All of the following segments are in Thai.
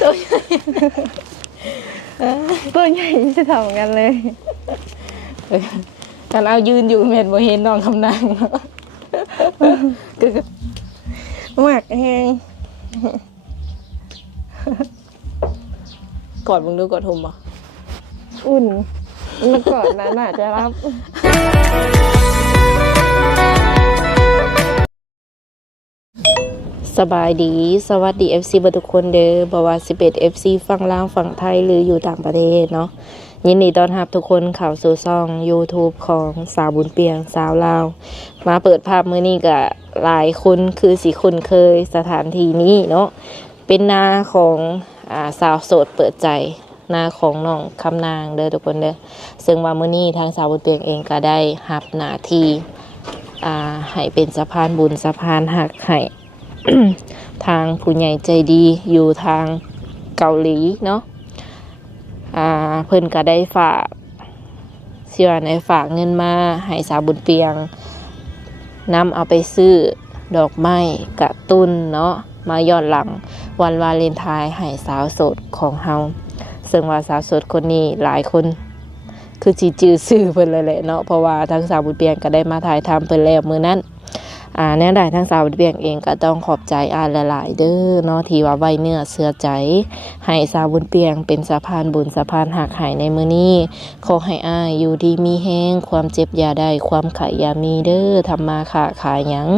ตัวใหญ่ตัวใหญ่จะทำกันเลยกันเอายืนอยู่เม็ดบ่เห็นน้องคำนางหมักแห้งกอดมึงดูกอดทุ่มบ่อุ่นมาก่อนนะน่าจะรับสบายดีสวัสดี FC เบอร์ทุกคนเด้อบ่ว่าสิเป็น FC ฝั่งลาวฝั่งไทยหรืออยู่ต่างประเทศเนาะยินดีต้อนรับทุกคนเข้าสู่ช่อง YouTube ของสาวบุญเปียงสาวลาวมาเปิดภาพมื้อนี้ก็หลายคนคือสิคุ้นเคยสถานที่นี้เนาะเป็นนาของสาวโสดเปิดใจนาของน้องคำนางเด้อทุกคนเด้อซึ่งว่ามื้อนี้ทางสาวบุญเปียงเองก็ได้รับหน้าที่ให้เป็นสะพานบุญสะพานหักให้ ทางผู้ใหญ่ใจดีอยู่ทางเกาหลีเนาะเพิ่นก็ได้ฝากเชื่อในฝากเงินมาให้สาวบุญเปียงนำเอาไปซื้อดอกไม้กระตุ้นเนาะมาย้อนหลังวันวาเลนไทน์ให้สาวโสดของเฮาซึ่งว่าสาวโสดคนนี้หลายคนคือสิจื้อชื่อเพิ่นเลยแหละเนาะเพราะว่าทางสาวบุญเปียงก็ได้มาถ่ายทำเพิ่นแล้วมื้อนั้นแน่ได้ทั้งสาวบุญเปียงเองก็ต้องขอบใจหลายๆเด้อเนาะที่ว่าไว้เนื้อเชื่อใจให้สาวบุญเปียงเป็นสะพานบุญสะพานหักให้ในมื้อนี้ขอให้อยู่ดีมีแฮงความเจ็บอย่าได้ความไข้อย่ามีเด้อทำมาค้าขายหยัง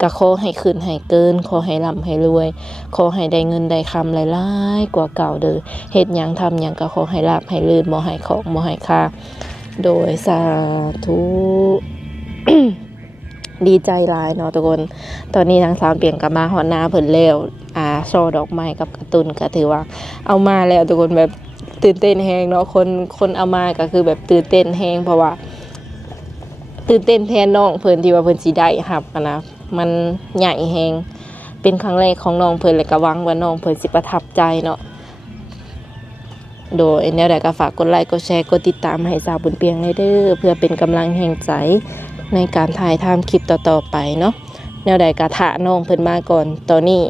ก็ขอให้ขึ้นให้เกินขอให้ร่ำให้รวยขอให้ได้เงินได้คำหลายๆกว่าเก่าเด้อเฮ็ดหยังทำหยังก็ขอให้ราบให้ลื่นบ่ให้ของบ่ให้ค่าโดยสาธุ ดีใจหลายเนาะทุกคนตอนนี้ทางสาวเปลี่ยนกลับมาฮอดนาเพิ่นแล้วโชว์ดอกไม้กับการ์ตูนก็ถือว่าเอามาแล้วทุกคนแบบตื่นเต้นแฮงเนาะคนเอามาก็คือแบบตื่นเต้นแฮงเพราะว่าตื่นเต้นแทนน้องเพิ่นที่ว่าเพิ่นสิได้รับนะมันใหญ่แฮงเป็นครั้งแรกของน้องเพิ่นเลยก็หวังว่าน้องเพิ่นสิประทับใจเนาะโดยแนวใดก็ฝากกดไลค์กดแชร์กดติดตามให้สาวบุญเปียงเด้อเพื่อเป็นกำลังแห่งใจในการถ่ายทำคลิปต่อๆไปเนาะแนวใดกะถะน้องเพิ่นมาก่อนตอนนี้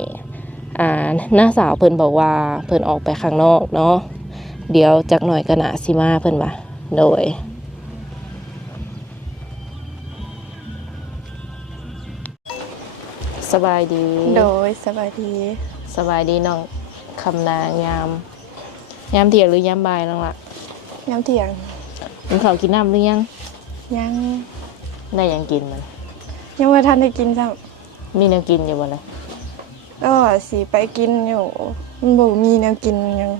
น้าสาวเพิ่นบอกว่าเพิ่นออกไปข้างนอกเนาะเดี๋ยวจักหน่อยก็น่าสิมาเพิ่นว่าโดยสบายดีโดยสบายดีน้องคำนางยามเที่ยงหรือยามบ่ายน้องล่ะยามเที่ยงกินข้าวกินน้ำหรือยังได้ยังกินมันยังไม่ทันได้กินซ้ำมีแนวกินอยู่บ่ล่ะก็สิไปกินอยู่มันบ่มีแนวกินยัง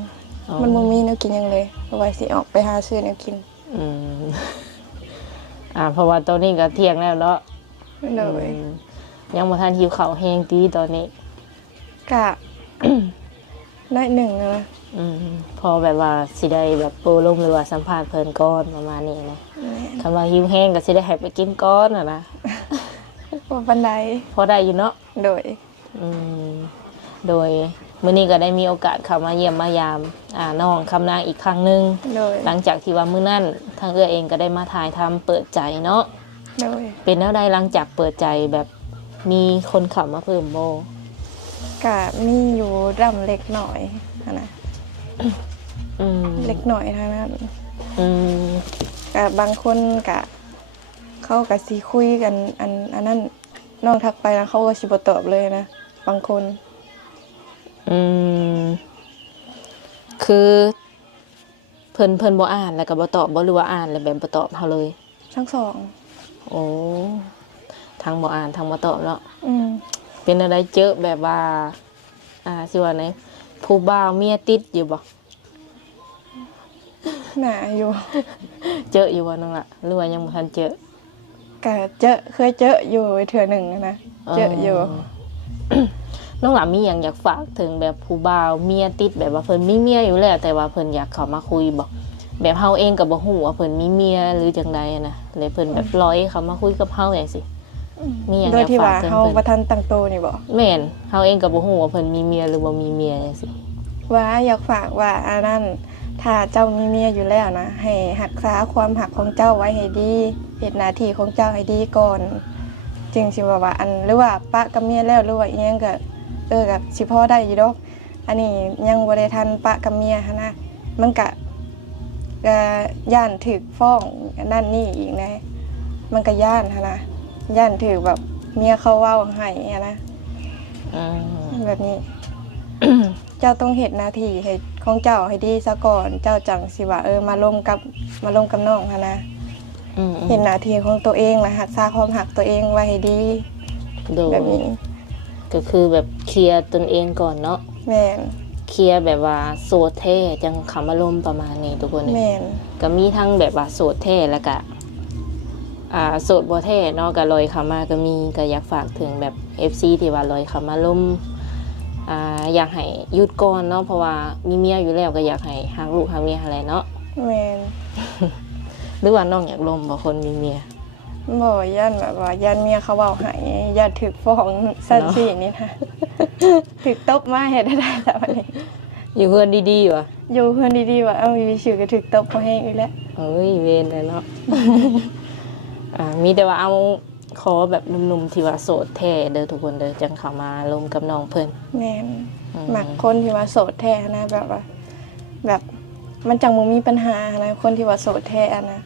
มันบ่มีแนวกินยังเลยเพราะว่าสิออกไปหาซื้อแนวกินเพราะว่าตอนนี้ก็เที่ยงแล้วเนาะเลยยังบ่ทันหิวข้าวแห้งตีตอนนี้กะ ได้หนึ่งนะพอแบบว่าสิได้แบบโปรลงหรือว่าสัมภาษณ์เพิ่นก่อนประมาณนี้นะคำว่าหิวแห้งก็สิได้ให้ไปกินก้อนนะว่าบันไดพอได้อยู่เนาะโดยมื้อนี้ก็ได้มีโอกาสเข้ามาเยี่ยมมายามน้องคำนางอีกครั้งนึงหลังจากที่ว่ามื้อนั้นทางเอื้อเองก็ได้มาถ่ายทำเปิดใจเนาะเป็นแนวใดหลังจากเปิดใจแบบมีคนเข้ามาเพิ่มบ่กะมีอยู่ดำเล็กหน่อยนะเล็กหน่อยเท่านั้นกะบางคนกะเขากะสิคุยกันอันนั้นน้องทักไปแล้วเขาก็สิบ่ตอบเลยนะบางคนคือเพิ่นบ่อ่านแล้วก็บ่ตอบบ่หรือว่าอ่านแล้วแบบบ่ตอบเฮาเลยทั้งสองโอ้ทั้งบ่อ่านทั้งบ่ตอบเนาะเป็นอะไรเจอแบบว่าสิว่าไหนผู้บ่าวเมียติดอยู่บ่น่าอยู่เจออยู่บ่น้องล่ะหรือว่ายังบ่ทันเจอก็เคยเจออยู่เทื่อหนึ่งนะเจออยู่น้องล่ะมีหยังอยากฝากถึงแบบผู้บ่าวเมียติดแบบว่าเพิ่นมีเมียอยู่แล้วแต่ว่าเพิ่นอยากเข้ามาคุยบ่แบบเฮาเองก็บ่ฮู้ว่าเพิ่นมีเมียหรือจังใดนะเลยเพิ่นแบบร้อยเข้ามาคุยกับเฮาจังซี่มีหยังอยากฝากถึงเพิ่นโดยที่ว่าเฮาบ่ทันตั้งโตนี่บ่แม่นเฮาเองก็บ่ฮู้ว่าเพิ่นมีเมียหรือบ่มีเมียจังซี่ว่าอยากฝากว่าอันนั้นถ้าเจ้ามีเมียอยู่แล้วนะให้รักษาความหักของเจ้าไว้ให้ดีเฮ็ดหน้าที่ของเจ้าให้ดีก่อนจึงสิว่าอันหรือว่าปะกับเมียแล้วหรือว่าอีหยังก็ กับสิพ่อได้อยู่ดอกอันนี้ยังบ่ได้ทันปะกับเมียหั้นนะมันก็ย่านถูกฟ้องนั่นนี่อีกนะมันก็ย่านหั้นนะย่านถูกแบบเมียเขาเว้าให้อะนะแบบนี้ เจ้าต้องเฮ็ดหน้าที่ให้ของเจ้าให้ดีซะก่อนเจ้าจังสิว่ามาร่วมกับน้องหั้นนะเห็นหน้าที่ของตัวเองและรักษาความหักตัวเองไว้ให้ดีแบบนี้ก็คือแบบเคลียร์ตนเองก่อนเนาะแม่นเคลียร์แบบว่าโสดแท้จังคำอารมณ์ประมาณนี้ทุกคนแม่นก็มีทั้งแบบว่าโสดแท้แล้วก็โสดบ่แท้เนาะก็ลอยเข้ามาก็มีก็อยากฝากถึงแบบ FC ที่ว่าลอยเข้ามาล่มอยากให้หยุดก่อนเนาะเพราะว่ามีเมียอยู่แล้วก็อยากให้หาลูกหาเมียอะไรเนาะแม่น หรือว่าน้องอยากล่มบ่คนมีเมียบ่ย่านแบบว่าย่านเมียเขาเว้าให้ย่านถูกฟ้องซั่นสินี่นะถูกตบมาเฮ็ดได้แล้วบัดนี้อยู่เพื่อนดีๆว่ะอยู่เพื่อนดีๆว่าอยู่ชื่อก็ถูกตบพอแห้งอีกแล้วเอ้ยเวรเลยเนาะ มีแต่ว่าเอาขอแบบหนุ่มๆที่ว่าโสดแท้เด้อทุกคนเด้อจังเข้ามาลมกับน้องเพิ่นแม่นมักคนที่ว่าโสดแท้นะแบบว่าแบบมันจังบ่มีปัญหานะคนที่ว่าโสดแท้นะ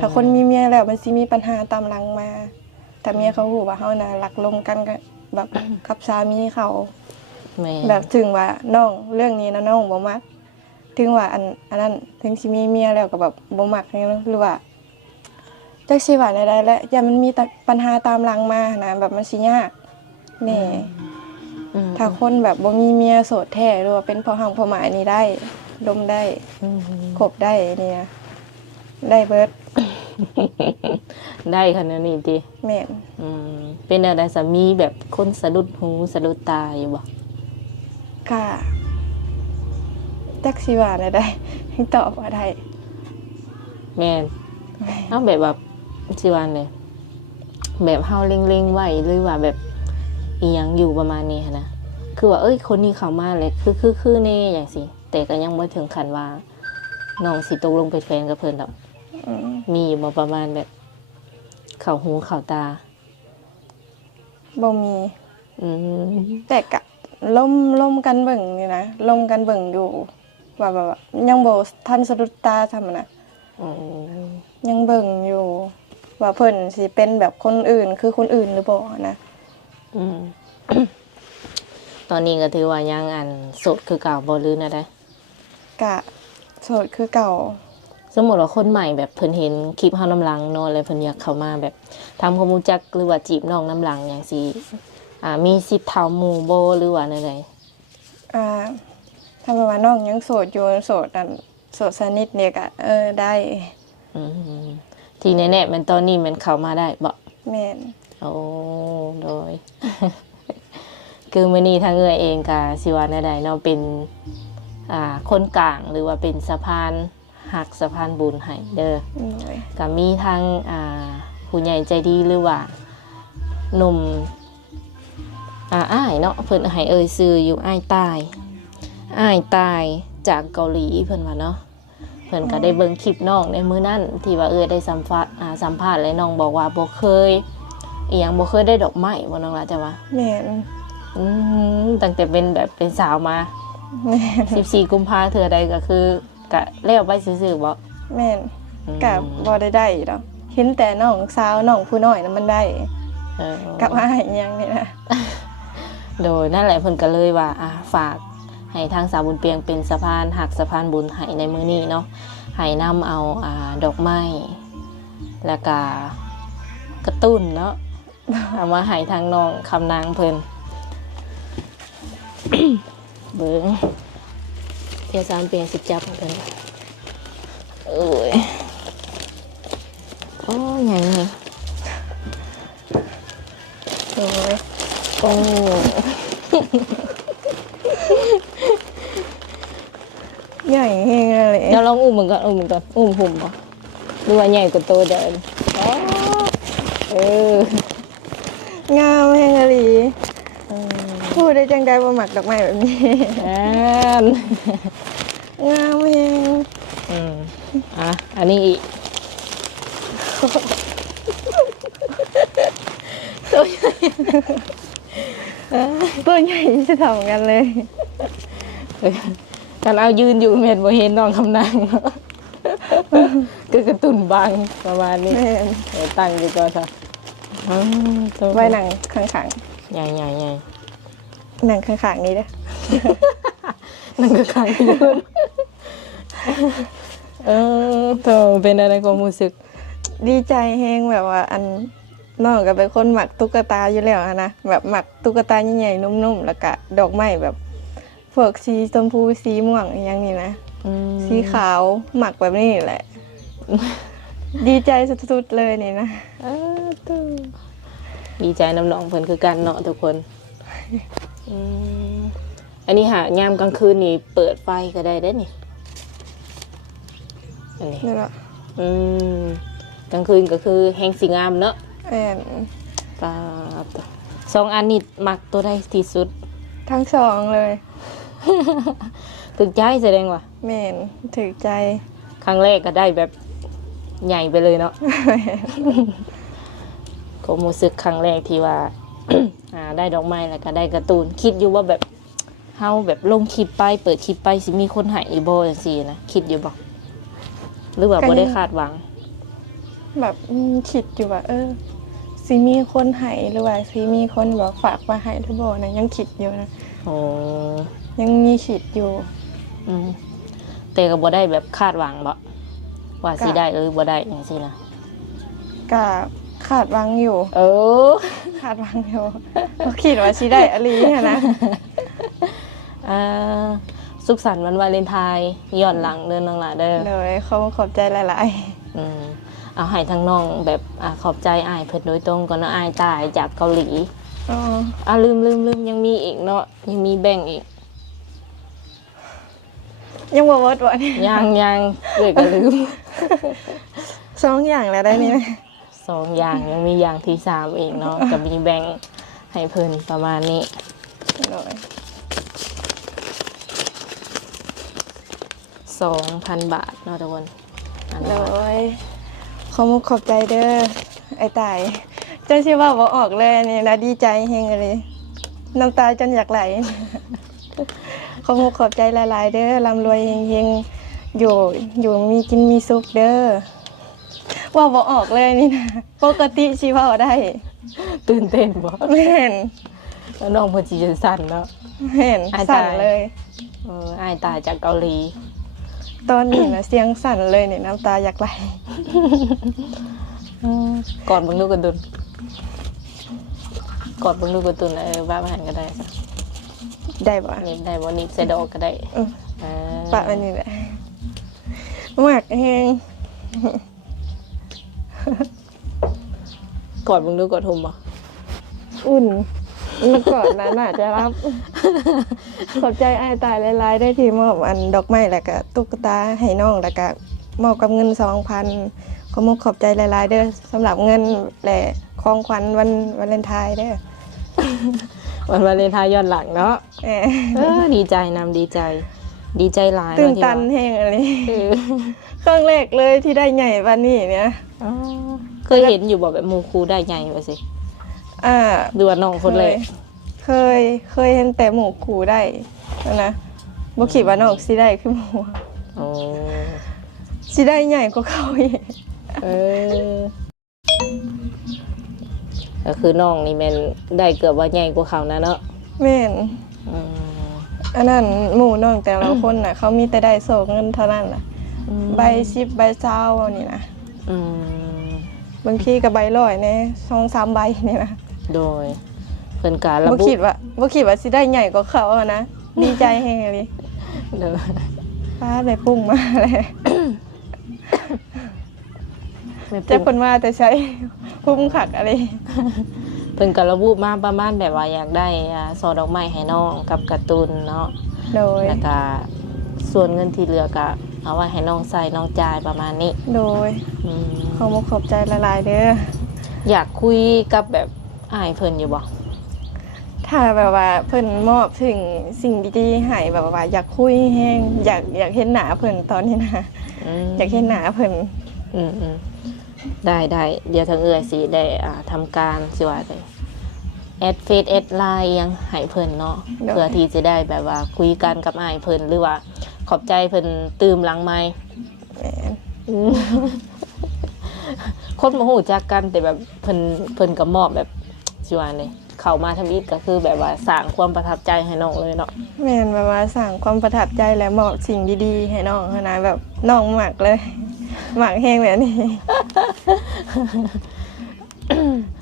ถ้าคนมีเมียแล้วมันสิมีปัญหาตามหลังมาแต่เมียเขาฮู้ว่าเฮาน่ะรักลมกันก็แบบกับสามีเขาแบบถึงว่าน้องเรื่องนี้นะน้องบ่มักถึงว่าอันนั้นถึงสิมีเมียแล้วก็แบบบ่มักหรือว่าจักสิว่าได้แล้วอย่ามันมีปัญหาตามหลังมานะแบบมันสิยากนี่ถ้าคนแบบบ่มีเมียโสดแท้หรือว่าเป็นพ่อหังพ่อหมายนี่ได้ดมได้คบได้เนี่ยได้เบิด ได้ขนาดนี้ติแม่นเป็นอะไรสามีแบบคนสะดุดหูสะดุดตาอยู่บ่ค่ะจักสิว่าได้ตอบว่าได้แม่นเอาแบบสิว่าเลยแบบเฮาเล็งๆไว้หรือว่าแบบอีหยังอยู่ประมาณนี้นะคือว่าคนนี้เข้ามาเลยคือแน่อย่างสิแต่ก็ยังบ่ถึงขั้นว่าน้องสิตกลงเป็นแฟนกับเพิ่นดอกมีอยู่บ่ประมาณแบบเข้าหูเข้าตาบ่มีแต่กะล้มกันเบิ่งนี่นะล้มกันเบิ่งอยู่ว่าแบบยังบ่ทันสะดุดตาทำน่ะยังเบิ่งอยู่ว่าเพิ่นสิเป็นแบบคนอื่นคือคนอื่นหรือบ่นะตอนนี้ก็ถือว่ายังโสดคือเก่าบ่ลืมนะได้กะโสดคือเก่าสมมุติว่าคนใหม่แบบเพิ่นเห็นคลิปเฮาน้ำหลังเนาะแล้วเพิ่นอยากเข้ามาแบบทำความรู้จักหรือว่าจีบน้องน้ำหลังอย่างสิมี10เท่าหมู่บ่หรือว่าแนวใดถ้าว่าน้องยังโสดอยู่โสดสนิทเนี่ยก็ได้ที่แน่ๆมันตอนนี้มันเข้ามาได้บ่แม่นโอ้โดย คือมื้อนี้ทางเอื้อเองก็สิว่าแนวใดเนาะเป็นคนกลางหรือว่าเป็นสะพานหักสะพานบุญให้เด้อก็มีทางผู้ใหญ่ใจดีหรือว่าหนุ่มอ้ายเนาะเพิ่นให้ชื่ออยู่อ้ายตายจากเกาหลีเพิ่นว่าเนาะเพิ่นก็ได้เบิ่งคลิปน้องในมื้อนั้นที่ว่าได้สัมภาษณ์และน้องบอกว่าบ่เคยอีหยังบ่เคยได้ดอกไม้บ่น้องล่ะจ้ะว่าแม่นตั้งแต่เป็นสาวมาแม่น14กุมภาพันธ์เทื่อใดก็คือก็แล้วไปซื่อๆบ่แม่นก็บ่ได้ดอกเห็นแต่น้องสาวน้องผู้น้อยน่ะมันได้กับอ้ายหยังนี่นะโดยนั่นแหละเพิ่นก็เลยว่าฝากให้ทางสาวบุญเปียงเป็นสะพานหักสะพานบุญให้ในมื้อนี้เนาะให้นำเอาดอกไม้แล้วก็กระตุ้นเนาะเอามาให้ทางน้องคำนางเพิ่น เบิ่งเที่ยวสามเปียงสิจับเพิ่นโอ้ยโอ้ใหญ่นี่โอ้ยโอ้ใหญ่เฮงเลยเดี๋ยวลองอุ้มมันก่อนอุ้มหุ่มป่ะดูว่าใหญ่กว่าตัวเดินงามเฮงอะไรพูดได้จังได้บ่หมักดอกไม้แบบนี้งามเฮงอันนี้อีกตัวใหญ่ ตัวใหญ่จะทำกันเลย กันเอายืนอยู่เม็ดบ่เห็นน้องคำนางเนาะคือกระตุนบังประมาณนี้ แม่น เดี๋ยวตั้งอยู่ก่อนค่ะตัว ไว้หนังข้าง ใหญ่ใหญ่ใหญ่ ๆหนังข้างๆนี้เด้อ นั่นก็ขังยืนตัวเป็นอะไรความรู้สึก ดีใจแฮงแบบว่าอันน้องก็เป็นคนหมักตุ๊กตาอยู่แล้วอะนะแบบหมักตุ๊กตาใหญ่ๆนุ่มๆแล้วก็ดอกไม้แบบพวกสีชมพูสีม่วงอหย่างนี้นะสีขาวหมักแบบนี้แหละ ดีใจสุดๆเลยนี่นะ ตัวดีใจน้ำน้องเพิ่นคือกันเนาะทุกคนอันนี้หายามกลางคืนนี่เปิดไฟก็ได้เด้นี่อันนี้ นี่แหละ กลางคืนก็คือแห่งสีงามเนาะ แม่น ปลาสองอันนี้มักตัวใดที่สุด ทั้งสองเลย ถึกใจแสดงว่า แม่นถึกใจ ครั้งแรกก็ได้แบบใหญ่ไปเลยเนาะ ก็รู้สึกครั้งแรกที่ว่า ได้ดอกไม้แล้วก็ได้การ์ตูนคิดอยู่ว่าแบบเฮาแบบลงคลิปไปเปิดคลิปไปสิมีคนให้อีบ่จังซี่นะคิดอยู่บ่หรือว่าบ่ได้คาดหวัง แบบคิดอยู่ว่าสิมีคนให้หรือว่าสิมีคนแบบฝากมาให้หรือบ่นะยังคิดอยู่นะ โอ้ ยังมีคิดอยู่ แต่ก็บ่ได้แบบคาดหวังบ่ว่าสิได้บ่ได้จังซี่นะ ก็คาดหวังอยู่ คาดหวังอยู่บ่คิดว่าสิได้อะลีหั้นนะ สุขสันต์วันวาเลนไทน์ย้อนหลังเดินน้องหล่ะเด้อ เลยขอบใจหลาย เอาให้ทั้งน้องแบบขอบใจอ้ายเพิ่นโดยตรงก่อนเนาะอ้ายตายจากเกาหลี ๆอ๋อ ลืมยังมีอีกเนาะยังมีแบ่งอีก ยังบ่หมดบ่นี่ ยังเลยก็ลืม สองอย่างแล้วได้นี่นะ 2 อย่างยังมีอย่างที่3อีกเนาะก็มีแบ่งให้เพิ่นประมาณนี้ เลย 2,000 บาทเนาะทุกคนอัน เล นี้ ยขอบใจเด้อไอ้ตายเจ้าชื่อว่าบ่ออกเลยนี่นะดีใจเฮงเลยน้ำตาจนอยากไหล ขอบใจหลายๆเด้อร่ำรวยเฮงๆอยู่มีกินมีสุขเด้อว่าบ่ออกเลยนี่นะปกติสิเว้าได้ ตื่นเต้นบ่ ไม่เห็น แล้วน้องเพิ่นสิจะสั่นเนาะ ไม่เห็น อ้าย สั่น ตาย เลย อ้ายตายจากเกาหลี ตอนนี้นะเสียงสั่นเลยนี่น้ำตาอยากไหล กอดเบิ่งลูกกระตุนกอดเบิ่งลูกกระตุนว่ามาหันก็ได้จ้ะ ได้บ่ นี่ได้บ่นี่ใส่ดอกก็ได้ ปะอันนี้แหละมากเฮง กอดเบิ่งลูกกอดหุ่มบ่ อุ่นเมื่อก่อนนั้นน่ะจะรับ ขอบใจอ้ายตายหลายๆได้ที่มอบอันดอกไม้แล้วก็ตุ๊กตาให้น้องแล้วก็มอบกับเงิน 2,000 ขอบใจหลายๆเด้อสำหรับเงินและของขวัญวันวาเลนไทน์เด้อ วันวาเลนไทน์ย้อนหลังเนาะ ดีใจนำดีใจหลาย ตื่น เาะที่ ตัน ว่า แฮงอะไร เออ ครั้งแรกเลยที่ได้ใหญ่วันนี้เนี่ย เคยเห็นอยู่บ่แบบหมู่ครูได้ใหญ่ว่าสิ อ่า ดูว่าน้องคนแรก เคยเห็นแต่หมูขู่ได้นะบ่คิดว่าน้องสิได้คือหมู โอ้ สิได้ใหญ่กว่าเขาอีก เออก็คือน้องนี่แม่นได้เกือบว่าใหญ่กว่าเขานะเนาะ แม่น อืม อันนั้นหมู่น้องแต่ละคนน่ะ เขามีแต่ได้โศกเงินเท่านั้นล่ะใบ10ใบ20เอานี่นะ อืม บางทีก็ใบ100แน่2-3ใบนี่นะ โดยเพิ่นการระ บ่ บุ คิดว่าสิได้ใหญ่กว่าเขาอะนะดีใจแฮงเลย เด้อ ป้าได้ปุ้งมาเลย ไม่ จะ ปุ๊บ คนมาแต่ใช้ปุ้งขักอะไร เพิ่นการระบุมาประมาณแบบว่าอยากได้ซอดอกไม้ให้น้องกับการ์ตูนเนาะ โดย แล้วก็ส่วนเงินที่เหลือก็เอาไว้ให้น้องใส่น้องจ่ายประมาณนี้ โดย อืม ขอบใจละลายๆเด้อ อยากคุยกับแบบอ้ายเพิ่นอยู่บ่ ถ้าแบบว่าเพิ่นมอบถึงสิ่งดีๆให้แบบว่าอยากคุยแฮงอยากเห็นหน้าเพิ่นตอนนี้นะอยากเห็นหน้าเพิ่น อืมได้เดี๋ยวทางเอื้อยสิได้ทำการสิว่าได้ แอดเฟซแอดไลน์ยังให้เพิ่นเนาะเพื่อที่จะได้แบบว่าคุยกันกับอ้ายเพิ่นหรือว่าขอบใจเพิ่นตื่มหลังไมค์ แม่น คนมาหูจักกันแต่แบบเพิ่นก็มอบแบบสิว่าเลยเข้ามาทำอิฐก็คือแบบว่าสร้างความประทับใจให้น้องเลยเนาะ แม่นแบบว่าสร้างความประทับใจและมอบสิ่งดีๆให้น้องหั้นนะแบบน้องหมักเลยหมักแห้งแบบนี้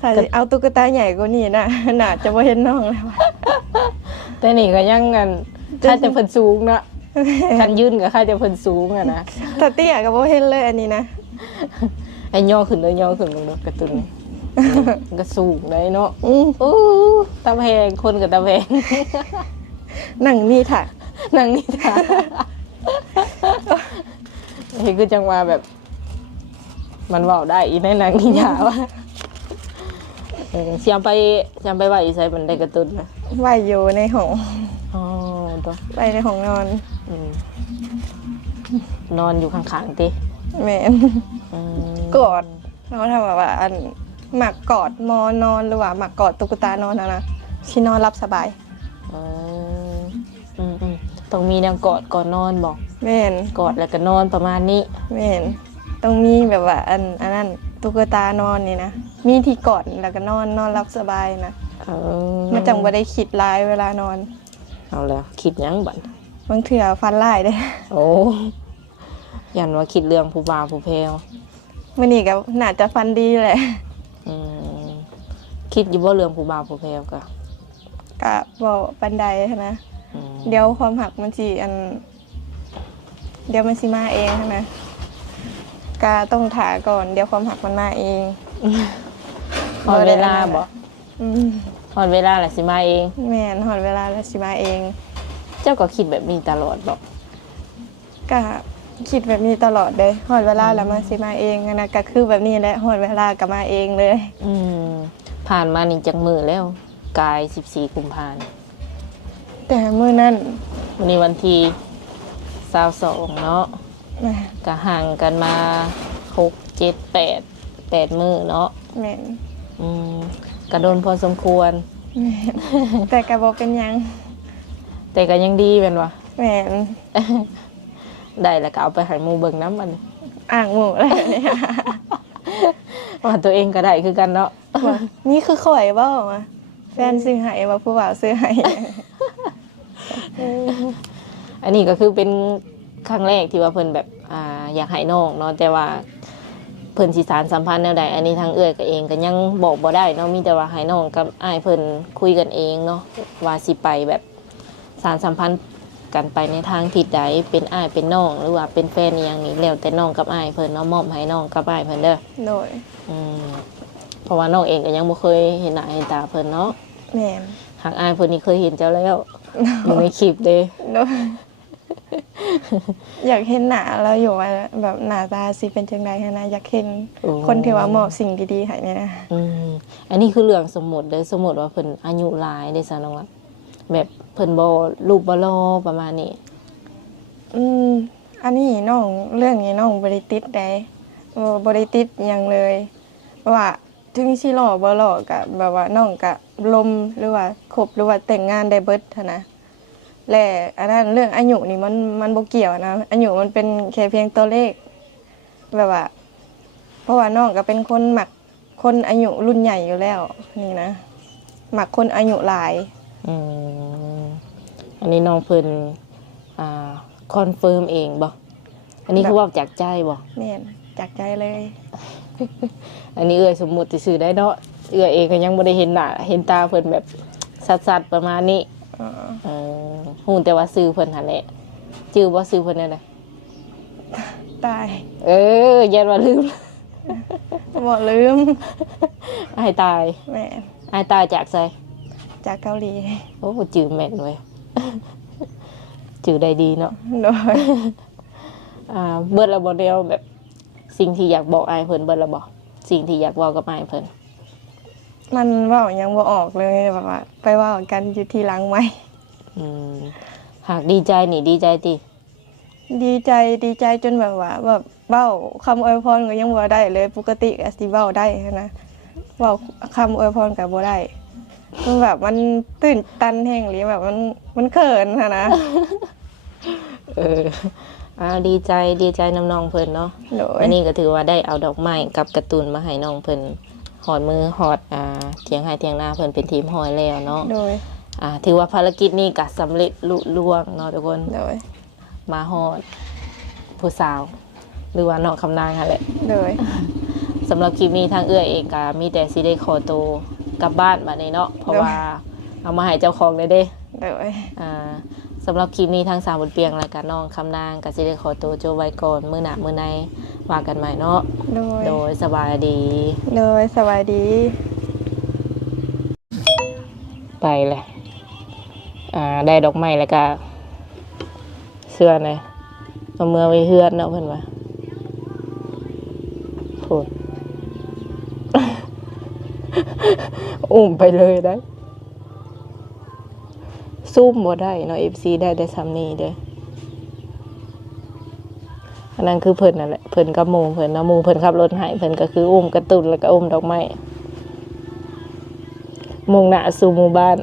ถ้าสิเอาตุ๊กตาใหญ่กว่านี้นะน่าจะบ่เห็นน้องแล้ว แต่นี่ก็ยังกันค่าจะเพิ่นสูงเนาะคันยืนก็ค่าจะเพิ่นสูงอะนะ ถ้าเตี้ยก็บ่เห็นเลยอันนี้นะ ไอ้ย่อขึ้นเลยย่อขึ้นลงเนาะกระตุ้นมันก็สูงได้เนาะ อู้ อู้ตาแพงคนกับตาแพง หนังมีถ่ะ นั่งนี่ท่าเฮ้ยคือจังหวะแบบ มันเว้าได้อีในนั่งนี่ท่าว่าเสียงไปว่าอีไสมันได้กระตุ้นนะ ไหวอยู่ในห้อง อ๋อตัว ไปในห้องนอน อืมนอนอยู่ข้างๆติ แม่น อืม กอดเราทำแบบว่าอันหมักกอดมอนอนหรือว่าหมักกอดตุ๊กตานอนนะชินอนรับสบาย อืมอืมต้องมีแนวกอดก่อนนอนบอก แม่น กอดแล้วก็นอนประมาณนี้ แม่นต้องมีแบบว่าอันนั้นตุ๊กตานอนนี่นะมีที่กอดแล้วก็นอนรับสบายนะ เออ มันจังบ่ได้คิดร้ายเวลานอน เอาแล้วคิดหยังบัด บางเถื่อฟันลายเด้ โอ้ยันว่าคิดเรื่องผู้บ่าวผู้แพรว มื้อนี้ก็น่าจะฟันดีแหละ อืมคิดอยู่ว่าเรื่องผู้บ่าวผู้แพรวก็ ก็บ่ปันใดนะ อืม เดี๋ยวความหักมันสิเดี๋ยวมันสิมาเองนะก็ต้องถาก่อนเดี๋ยวความหักมันมาเอง หอดเวลาบ่ อืม หอดเวลาแหละสิมาเอง แม่นหอดเวลาแล้วสิมาเอง เจ้าก็คิดแบบนี้ตลอดบอก ก็คิดแบบนี้ตลอดเลยหอดเวลาแล้วมันสิมาเองนะก็คือแบบนี้แหละหอดเวลาก็มาเองเลย อืมผ่านมานี่จังมือแล้วกาย14กุมภาพันธ์ แต่มื้อนั้น วันนี้วันที่22เนาะ แม่ ก็ห่างกันมา6 7 8มื้อเนาะ แม่น อืมก็โดนพอสมควร แม่นแต่ก็บ่เป็นหยัง แต่ก็ยังดีแม่นวะ แม่น ได้แล้วก็เอาไปให้หมู่เบิ่งน้ำมัน อ่างหมูอะไรเนี่ย ว่าตัวเองก็ได้คือกันเนาะ ว่านี่คือข่อยบ่วะแฟนซื้อให้ว่าผู้บ่าวซื้อให้ อันนี้ก็คือเป็นครั้งแรกที่ว่าเพิ่นแบบอยากให้น้องเนาะแต่ว่าเพิ่นสิสารสัมพันธ์แนวใดอันนี้ทางเอื้อยก็เองก็ยังบอกบ่ได้เนาะมีแต่ว่าให้น้องกับอ้ายเพิ่นคุยกันเองเนาะว่าสิไปแบบสารสัมพันธ์กันไปในทางทิศใดเป็นอ้ายเป็นน้องหรือว่าเป็นแฟนอหย่างนี้แล้วแต่น้องกับอ้ายเพิ่นเนาะมอบให้น้องกับอ้ายเพิ่นเด้อ โดย อืมเพราะว่าน้องเองก็ยังบ่เคยเห็นหน้าเห็นตาเพิ่นเนาะ แม่น หากอ้ายเพิ่นนี่เคยเห็นเจ้าแล้วอยู่ในคลิปเด้ โดย อยากเห็นหน้าแล้วอยู่ว่าแบบหน้าตาสิเป็นจังได๋นะอยากเห็น โอ้ คนที่ว่ามอบสิ่งดีๆให้เนี่ยนะ อืมอันนี้คือเรื่องสมมุติเด้อสมมุติว่าเพิ่นอายุหลายเด้ซะน้องว่าแบบเพิ่นบ่รูปบ่รอประมาณนี้ อันนี้น้องเรื่องนี้น้องบ่ได้ติดได้บ่ได้ติดหยังเลยว่าถึงสิหล่อบ่หล่อก็แบบว่าน้องก็ลมหรือว่าคบหรือว่าแต่งงานได้เบิดหั้นนะและอันนั้นเรื่องอายุนี่มันบ่เกี่ยวนะอายุมันเป็นแค่เพียงตัวเลขแบบว่า เพราะว่าน้องก็เป็นคนมักคนอายุรุ่นใหญ่อยู่แล้วนี่นะมักคนอายุหลาย อืมอันนี้น้องเพิ่นคอนเฟิร์มเองบ่อันนี้คือเว่าจากใจบ่ แม่นจากใจเลย อันนี้เอื้อยสมมุติซื่อๆได้เนาะเอื้อยเองก็ยังบ่ได้เห็นหน้าเห็นตาเพิ่นแบบชัดๆประมาณนี้ อ๋อ ฮู้แต่ว่าชื่อเพิ่นหั่นแหละชื่อบ่ชื่อเพิ่นนั่นน่ะ ตาย อย่าว่าลืม บ่ลืม อายตาย แม่น อายตายจากไส จากเกาหลี โอ้จื่อแม่นเว้ย จื่อได้ดีเนาะ โดย เบิดและบ่เดียวแบบสิ่งที่อยากบอกอายเพิ่นเบิดและบ่สิ่งที่อยากเว้ากับอายเพิ่น มันเว่ายังบ่ออกเลยแบบว่า ไปเว่ากันอยู่ที่หลังไหม อืมหากดีใจนี่ดีใจติ ดีใจจนแบบว่าแบบเว้าคำอวยพรก็ยังบ่ได้เลยปกติก็สิเว้าได้นะเว้าคำอวยพรก็บ่ได้ มันแบบมันตื่นตันแห่งหรือแบบมันเขินค่ะนะ เออดีใจน้ำน้องเพิ่นเนาะ โดย อันนี้ก็ถือว่าได้เอาดอกไม้กับการ์ตูนมาให้น้องเพิ่นหอดมือหอดเทียงให้เทียงหน้าเพิ่นเป็นทีมหอยแล้วเนาะ โดย ถือว่าภารกิจนี้ก็สำเร็จลุล่วงเนาะทุกคน โดย มาหอดผู้สาว หรือว่าน้องคำนางค่ะแหละ โดย สำหรับคลิปนี้ทางเอื้อเองก็มีแต่สิได้ขอตัวกลับบ้านบัดนี้เนาะเพราะว่าเอามาให้เจ้าของเลยเด้ โดย สำหรับคลิปนี้ทางสาวบนเปียงและกันน้องคำนางก็สิได้ขอตัวโจไว้ก่อนมื้อหน้ามื้อในว่ากันใหม่เนาะ โดยสบายดี โดยสวัสดี ไปเลยได้ดอกไม้แล้วก็เสื้อเลยเอามือไว้เฮือนเนาะเพิ่นว่าโทษ อุ้มไปเลยได้ซูมบ่ได้เนาะ FC ได้แต่ซ้ำนี้เด้ออันนั้นคือเพิ่นนั่นแหละเพิ่นกับหมู่เพิ่นนะหมู่เพิ่นขับรถให้เพิ่นก็คืออุ้มกระตุ้นแล้วก็อุ้มดอกไม้มุ่งหน้าสู่หมู่บ้าน